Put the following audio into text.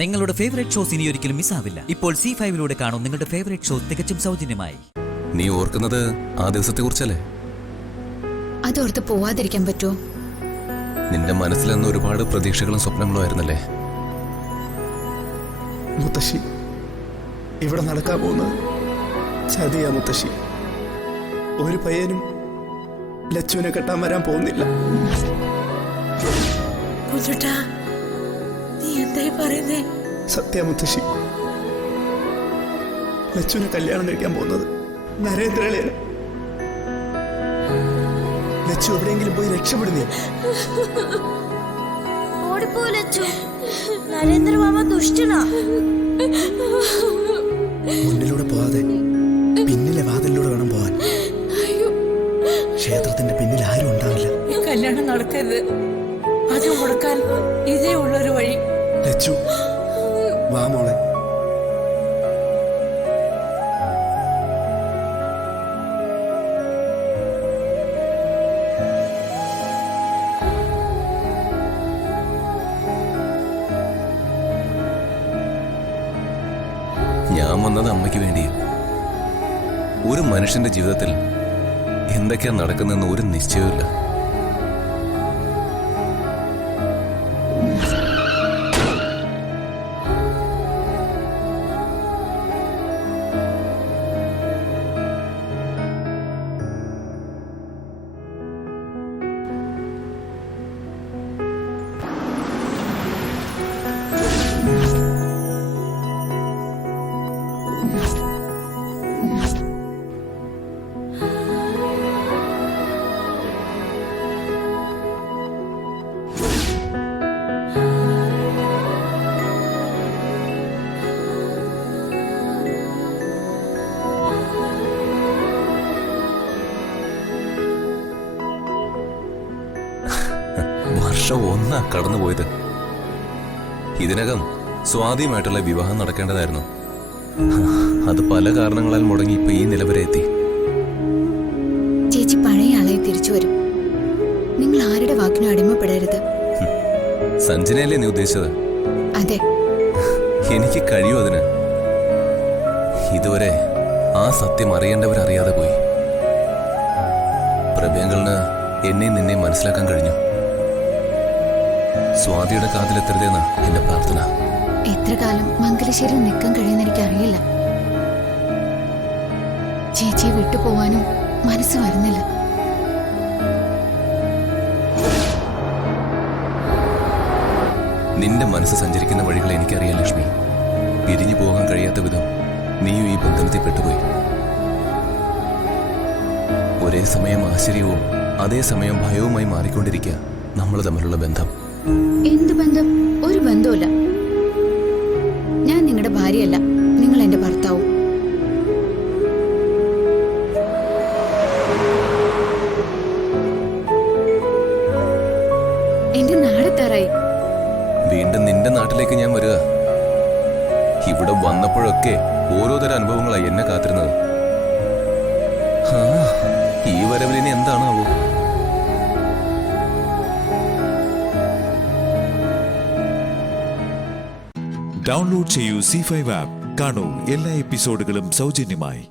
നിങ്ങളുടെ favourite shows ഇനി ഒരിക്കലും മിസ്സാവില്ല. ഇപ്പോൾ C5 കാണും നിങ്ങളുടെ ഫേവറേറ്റ് ഷോ തികച്ചും സൗജന്യമായി. നീ ഓർക്കുന്നത് ആ ദിവസത്തെ കുറിച്ചല്ലേ? അതോർത്ത് പോവാതിരിക്കാൻ പറ്റുമോ? നിന്റെ മനസ്സിൽ നിന്ന് ഒരുപാട് പ്രതീക്ഷകളും സ്വപ്നങ്ങളും ആയിരുന്നല്ലേ? മുത്തശ്ശി, ഇവിടെ നടക്കാൻ പോകുന്നത് ചതിയാ മുത്തശ്ശി. ഒരു പയ്യനും ലച്ചുവിനെ കെട്ടാൻ വരാൻ പോകുന്നില്ല. സത്യ മുത്തശ്ശി, ലച്ചുവിനെ കല്യാണം കഴിക്കാൻ പോകുന്നത് നരേന്ദ്രളയാണ്. ലച്ചു എവിടെയെങ്കിലും പോയി രക്ഷപ്പെടുന്നേ. നരേന്ദ്രമാമ ദുഷ്ടനാ. മുന്നിലൂടെ പോവാതെ പിന്നിലെ വാതിലൂടെ വേണം പോവാൻ. ക്ഷേത്രത്തിന്റെ പിന്നിൽ ആരും ഉണ്ടാവില്ല. ഈ കല്യാണം നടക്കരുത്. അത് മുടക്കാൻ ഇതേ ഉള്ളൊരു വഴി. ലച്ചു, വാ മോളെ. ഞാൻ വന്നത് അമ്മയ്ക്ക് വേണ്ടി. ഒരു മനുഷ്യന്റെ ജീവിതത്തിൽ എന്തൊക്കെയാ നടക്കുന്നതെന്ന് ഒരു നിശ്ചയവുമില്ല. വർഷം ഒന്നാ കടന്നുപോയത്. ഇതിനകം സ്വാധീനമായിട്ടുള്ള വിവാഹം നടക്കേണ്ടതായിരുന്നു. അത് പല കാരണങ്ങളാൽ മുടങ്ങി ഇപ്പൊ ഈ നില വരെ എത്തി. ചേച്ചി പഴയ ആളെ തിരിച്ചു വരും. നിങ്ങൾ ആരുടെ വാക്കിനും അടിമപ്പെടരുത്. സഞ്ജനയല്ലേ നീ ഉദ്ദേശിച്ചത്? അതെ. എനിക്ക് കഴിയും അതിന്. ഇതുവരെ ആ സത്യം അറിയേണ്ടവരറിയാതെ പോയി. പ്രഭ്യങ്കലിന് എന്നെയും നിന്നെയും മനസ്സിലാക്കാൻ കഴിഞ്ഞു. സ്വാതിയുടെ കാതിലെത്തരുതെന്ന എന്റെ പ്രാർത്ഥന. എത്ര കാലം മംഗലശ്ശേരി നിൽക്കാൻ കഴിയുന്ന എനിക്കറിയില്ല. ചേച്ചിയെ വിട്ടുപോവാനും മനസ്സ് വരുന്നില്ല. നിന്റെ മനസ്സ് സഞ്ചരിക്കുന്ന വഴികൾ എനിക്കറിയാം ലക്ഷ്മി. പിരിഞ്ഞു പോകാൻ കഴിയാത്ത വിധം നീയും ഈ ബന്ധനത്തിൽ പെട്ടുപോയി. ഒരേ സമയം ആശ്ചര്യവും അതേസമയം ഭയവുമായി മാറിക്കൊണ്ടിരിക്കുക നമ്മൾ തമ്മിലുള്ള ബന്ധം. എന്ത് ബന്ധം? ഒരു ബന്ധവുമില്ല. ഞാൻ നിങ്ങളുടെ ഭാര്യയല്ല, നിങ്ങൾ എന്റെ ഭർത്താവും. എന്റെ നാടെത്താറായി. വീണ്ടും നിന്റെ നാട്ടിലേക്ക് ഞാൻ വരിക. ഇവിടെ വന്നപ്പോഴൊക്കെ ഓരോതരം അനുഭവങ്ങളായി എന്നെ കാത്തിരുന്നത്. ഈ വരവിലിനി എന്താണാവോ? ഡൗൺലോഡ് ചെയ്യൂ C5 ആപ്പ്. കാണൂ എല്ലാ എപ്പിസോഡുകളും സൗജന്യമായി.